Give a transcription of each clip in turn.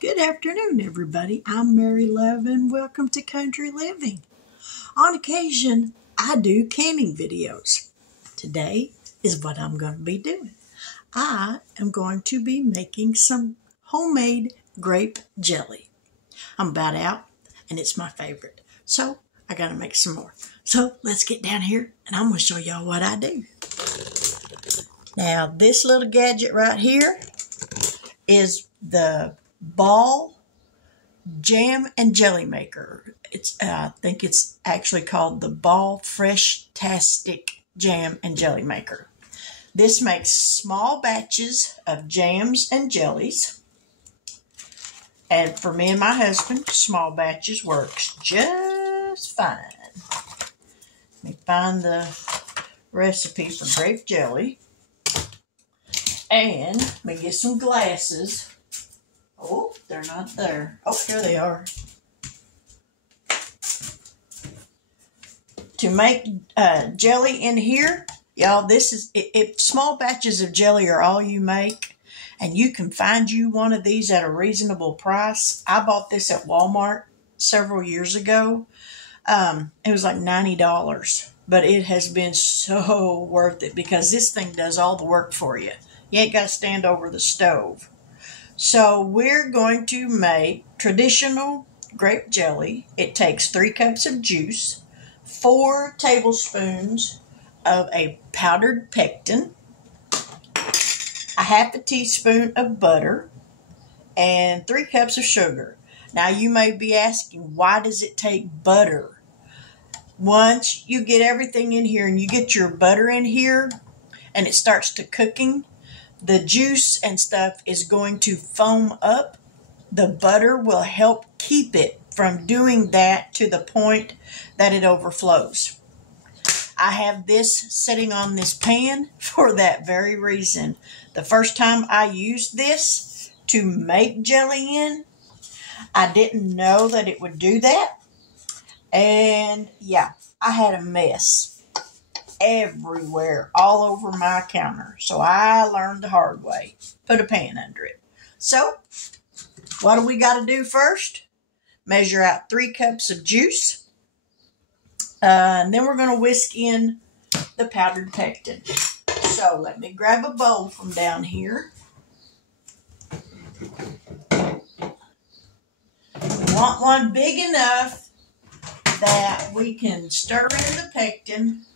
Good afternoon, everybody. I'm Mary Love, and welcome to Country Living. On occasion, I do canning videos. Today is what I'm going to be doing. I am going to be making some homemade grape jelly. I'm about out, and it's my favorite. So, I got to make some more. So, let's get down here, and I'm going to show y'all what I do. Now, this little gadget right here is the Ball Jam and Jelly Maker. I think it's actually called the Ball Fresh-tastic Jam and Jelly Maker. This makes small batches of jams and jellies. And for me and my husband, small batches works just fine. Let me find the recipe for grape jelly. And let me get some glasses. Oh, they're not there. Oh, here they are. To make jelly in here, y'all, this is, if small batches of jelly are all you make, and you can find you one of these at a reasonable price. I bought this at Walmart several years ago. It was like $90, but it has been so worth it because this thing does all the work for you. You ain't got to stand over the stove. So we're going to make traditional grape jelly. It takes 3 cups of juice, 4 tablespoons of a powdered pectin, a half a teaspoon of butter, and 3 cups of sugar. Now you may be asking, why does it take butter? Once you get everything in here and you get your butter in here and it starts to cooking, the juice and stuff is going to foam up. The butter will help keep it from doing that to the point that it overflows. I have this sitting on this pan for that very reason. The first time I used this to make jelly in, I didn't know that it would do that. And yeah, I had a mess everywhere, all over my counter. So I learned the hard way. Put a pan under it. So, what do we got to do first? Measure out 3 cups of juice. And then we're going to whisk in the powdered pectin. So, let me grab a bowl from down here. We want one big enough that we can stir in the pectin.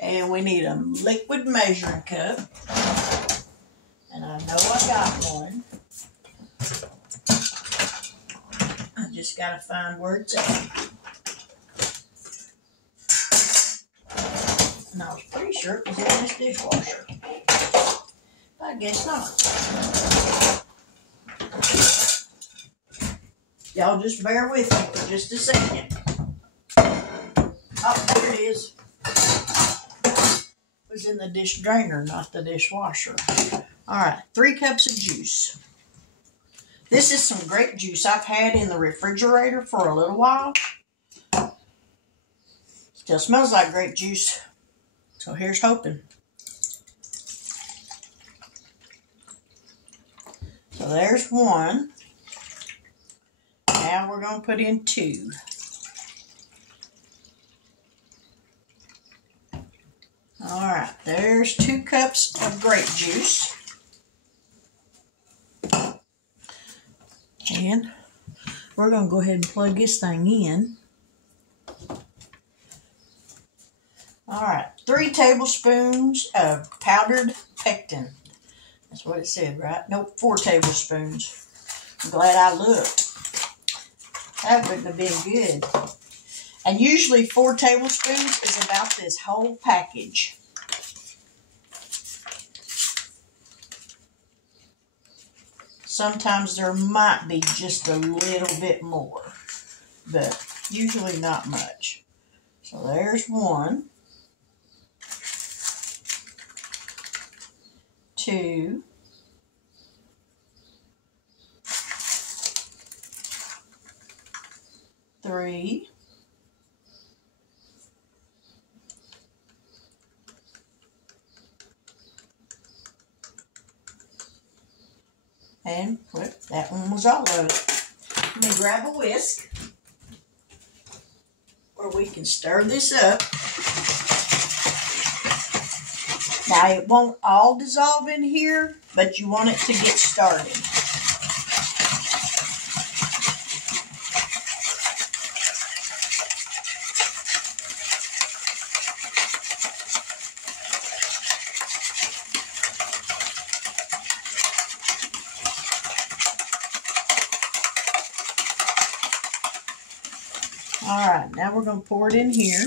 And we need a liquid measuring cup. And I know I got one. I just got to find where it's at. And I was pretty sure it was in this dishwasher. But I guess not. Y'all just bear with me for just a second. Oh, there it is. It was in the dish drainer, not the dishwasher. All right, 3 cups of juice. This is some grape juice I've had in the refrigerator for a little while. Still smells like grape juice. So here's hoping. So there's 1. Now we're going to put in 2. All right, there's 2 cups of grape juice. And we're going to go ahead and plug this thing in. All right, 3 tablespoons of powdered pectin. That's what it said, right? Nope, 4 tablespoons. I'm glad I looked. That wouldn't have been good. And usually 4 tablespoons is about this whole package. Sometimes there might be just a little bit more, but usually not much. So there's 1, 2, 3, And well, that one was all of it. Let me grab a whisk where we can stir this up. Now it won't all dissolve in here, but you want it to get started. All right, now we're going to pour it in here.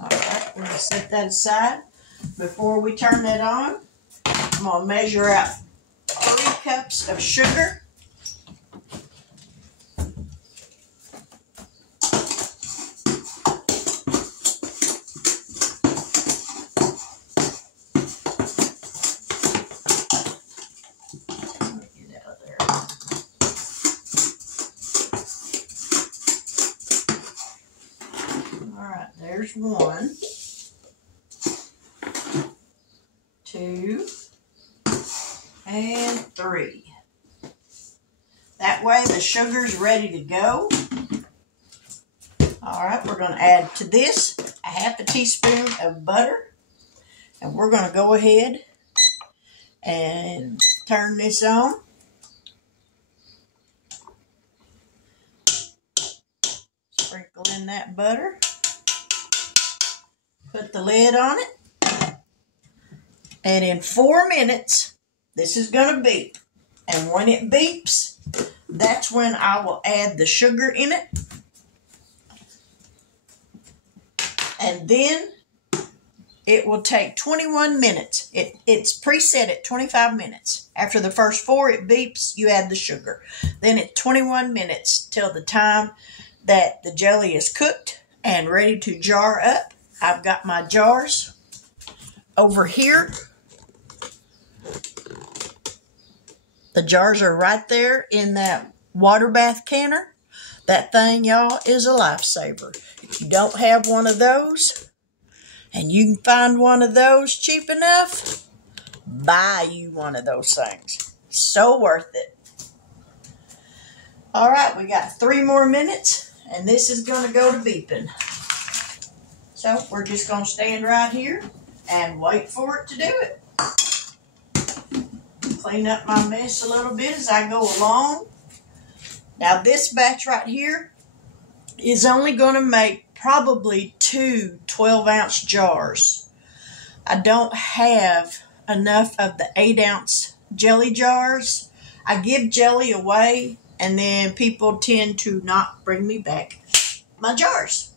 All right, we're going to set that aside. Before we turn that on, I'm going to measure out 3 cups of sugar. There's 1, 2, and 3. That way the sugar's ready to go. All right, we're going to add to this a 1/2 teaspoon of butter. And we're going to go ahead and turn this on. Sprinkle in that butter. Put the lid on it, and in 4 minutes, this is going to beep. And when it beeps, that's when I will add the sugar in it. And then it will take 21 minutes. It's preset at 25 minutes. After the first 4, it beeps, you add the sugar. Then it's 21 minutes till the time that the jelly is cooked and ready to jar up. I've got my jars over here. The jars are right there in that water bath canner. That thing, y'all, is a lifesaver. If you don't have one of those, and you can find one of those cheap enough, buy you one of those things. So worth it. All right, we got 3 more minutes, and this is going to go to beeping. So we're just going to stand right here and wait for it to do it. Clean up my mess a little bit as I go along. Now this batch right here is only going to make probably 2 12-ounce jars. I don't have enough of the 8-ounce jelly jars. I give jelly away, and then people tend to not bring me back my jars.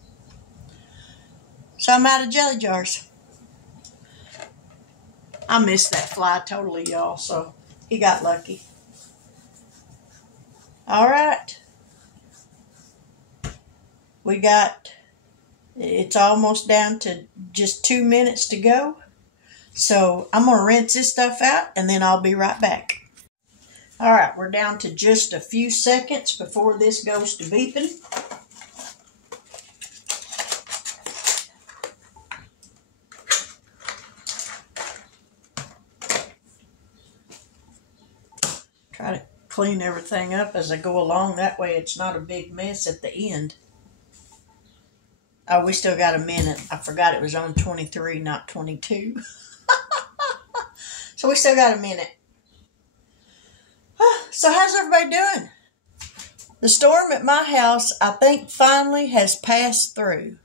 So I'm out of jelly jars. I missed that fly totally, y'all, so he got lucky. All right. It's almost down to just 2 minutes to go. So I'm going to rinse this stuff out, and then I'll be right back. All right, we're down to just a few seconds before this goes to beeping. Try to clean everything up as I go along. That way it's not a big mess at the end. Oh, we still got a minute. I forgot it was on 23, not 22. So we still got a minute. So how's everybody doing? The storm at my house, I think, finally has passed through.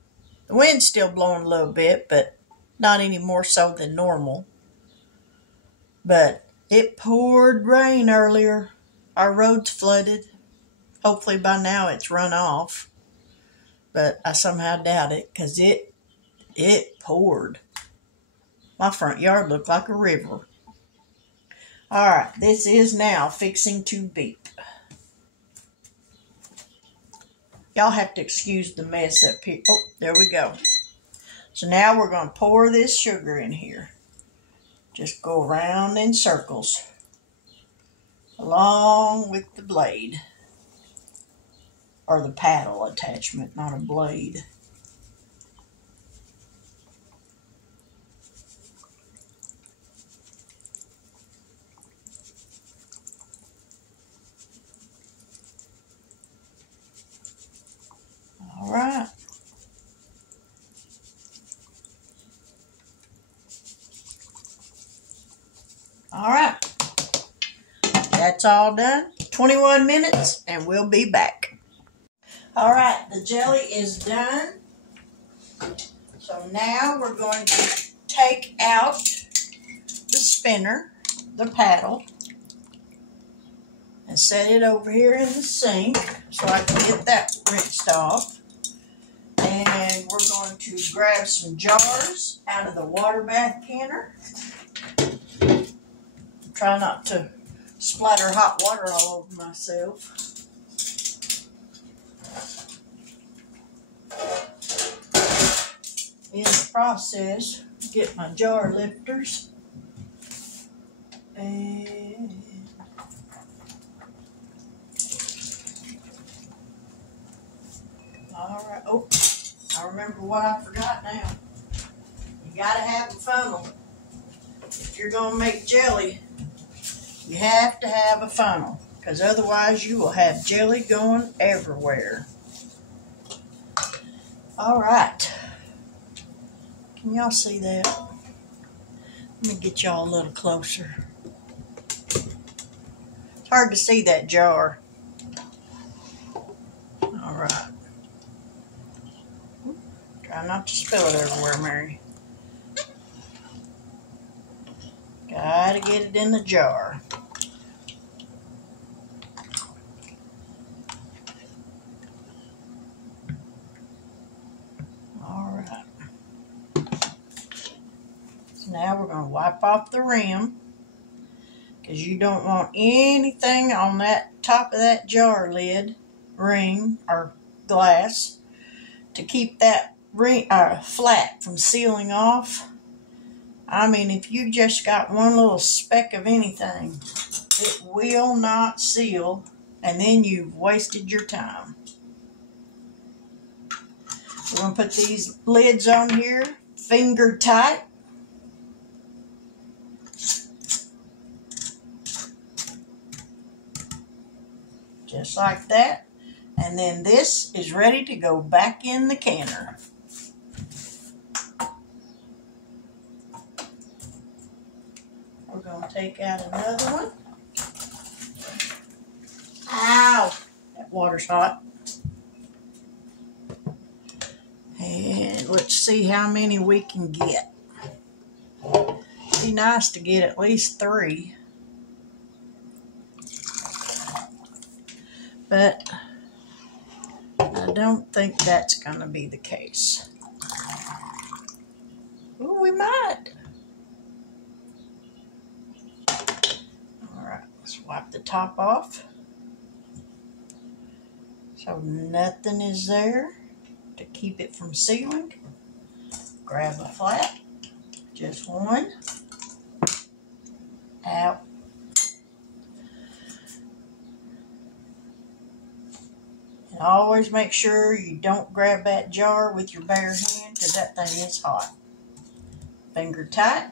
The wind's still blowing a little bit, but not any more so than normal. But it poured rain earlier. Our road's flooded. Hopefully by now it's run off. But I somehow doubt it, because it poured. My front yard looked like a river. Alright, this is now fixing to beep. Y'all have to excuse the mess up here. Oh, there we go. So now we're going to pour this sugar in here. Just go around in circles, along with the blade, or the paddle attachment, not a blade. right. All right. That's all done. 21 minutes and we'll be back. All right, the jelly is done. So now we're going to take out the spinner, the paddle, and set it over here in the sink so I can get that rinsed off. And we're going to grab some jars out of the water bath canner. Try not to splatter hot water all over myself. In the process, get my jar lifters. And all right. Oh, I remember what I forgot now. You gotta have a funnel. If you're gonna make jelly, you have to have a funnel, because otherwise you will have jelly going everywhere. All right. Can y'all see that? Let me get y'all a little closer. It's hard to see that jar. All right. Try not to spill it everywhere, Mary. Gotta get it in the jar. All right. So now we're going to wipe off the rim, because you don't want anything on that top of that jar lid, ring, or glass, to keep that ring flat from sealing off. I mean, if you just got one little speck of anything, it will not seal, and then you've wasted your time. We're going to put these lids on here, finger tight. Just like that. And then this is ready to go back in the canner. We're going to take out another one. Ow! That water's hot. And let's see how many we can get. It'd be nice to get at least 3. But I don't think that's going to be the case. Ooh, we might. Alright, let's wipe the top off. So nothing is there to keep it from sealing. Grab a flat, just one. Out. And always make sure you don't grab that jar with your bare hand, because that thing is hot. Finger tight.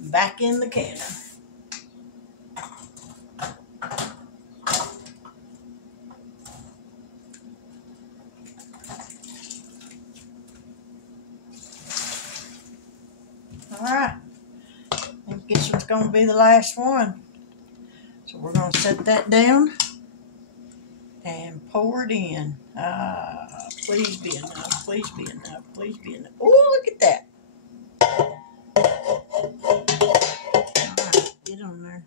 Back in the canner. Alright. I think this one's going to be the last one. So we're going to set that down and pour it in. Please be enough. Please be enough. Please be enough. Oh, look at that. Alright, get on there.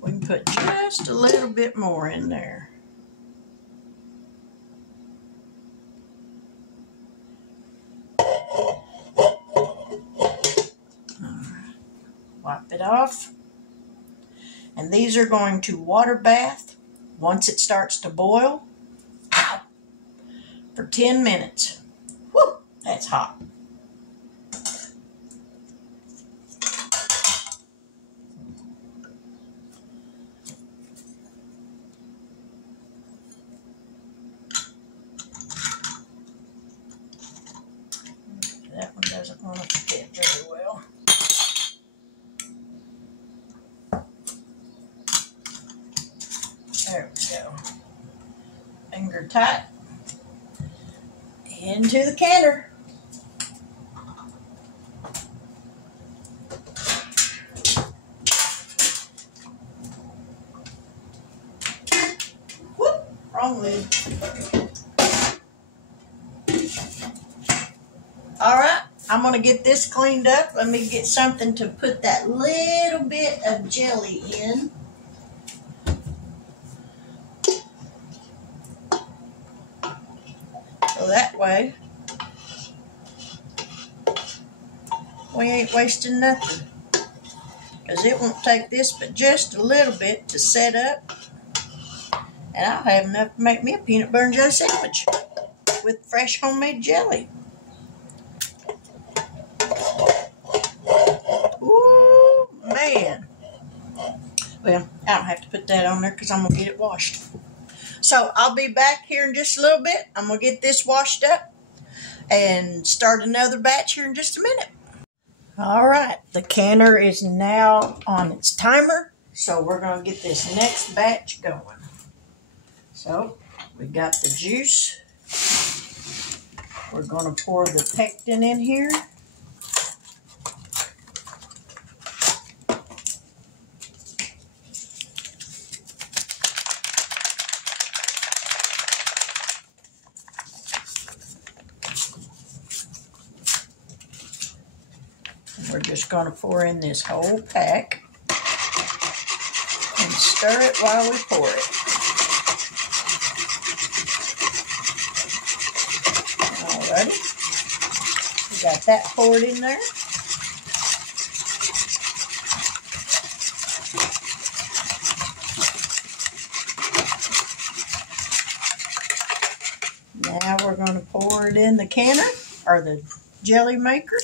We can put just a little bit more in there. Alright. Wipe it off. And these are going to water bath once it starts to boil. Ow! For 10 minutes. Woo! That's hot. That one doesn't want to fit very well. There we go. Finger tight. Into the canner. Whoop, wrong lid. All right, I'm going to get this cleaned up. Let me get something to put that little bit of jelly in. So that way, we ain't wasting nothing. Because it won't take this but just a little bit to set up. And I'll have enough to make me a peanut butter and jelly sandwich with fresh homemade jelly. Ooh, man. Well, I don't have to put that on there because I'm going to get it washed. So I'll be back here in just a little bit. I'm going to get this washed up and start another batch here in just a minute. All right, the canner is now on its timer. So we're going to get this next batch going. So we got the juice. We're going to pour the pectin in here. We're just going to pour in this whole pack and stir it while we pour it. Alrighty, we got that poured in there. Now we're going to pour it in the canner or the jelly maker.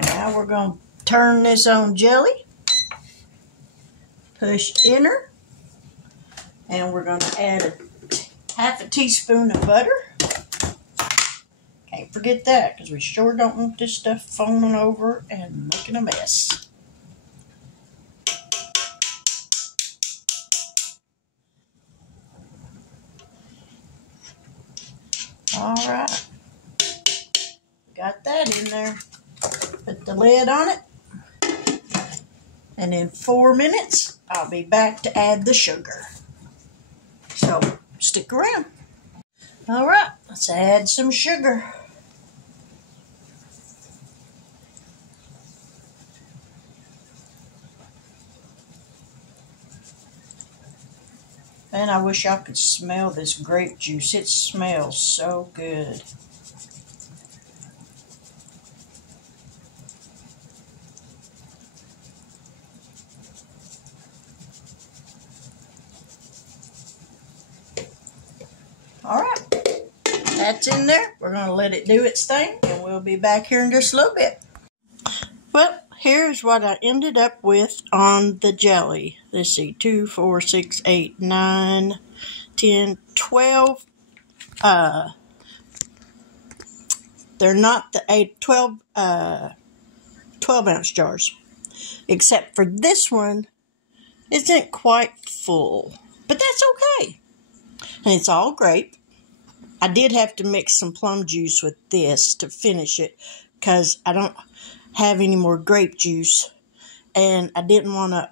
Now we're going to turn this on jelly, push enter, and we're going to add half a teaspoon of butter. Can't forget that because we sure don't want this stuff foaming over and making a mess. All right, got that in there. Put the lid on it, and in 4 minutes, I'll be back to add the sugar. So, stick around. All right, let's add some sugar. And I wish y'all could smell this grape juice. It smells so good. All right, that's in there. We're going to let it do its thing, and we'll be back here in just a little bit. Well, here's what I ended up with on the jelly. Let's see, 2, 4, 6, 8, 9, 10, 12. They're not the 12 ounce jars, except for this one isn't quite full, but that's okay. And it's all grape. I did have to mix some plum juice with this to finish it because I don't have any more grape juice, and I didn't want to.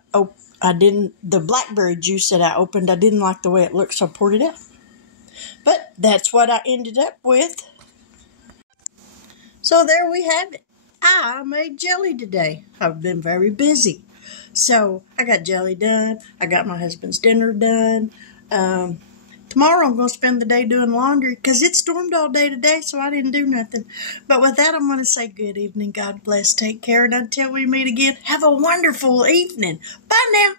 The blackberry juice that I opened, I didn't like the way it looked, so I poured it out. But that's what I ended up with. So there we have it. I made jelly today. I've been very busy. So I got jelly done. I got my husband's dinner done. Tomorrow I'm going to spend the day doing laundry because it stormed all day today, so I didn't do nothing. But with that, I'm going to say good evening. God bless. Take care. And until we meet again, have a wonderful evening. Bye now.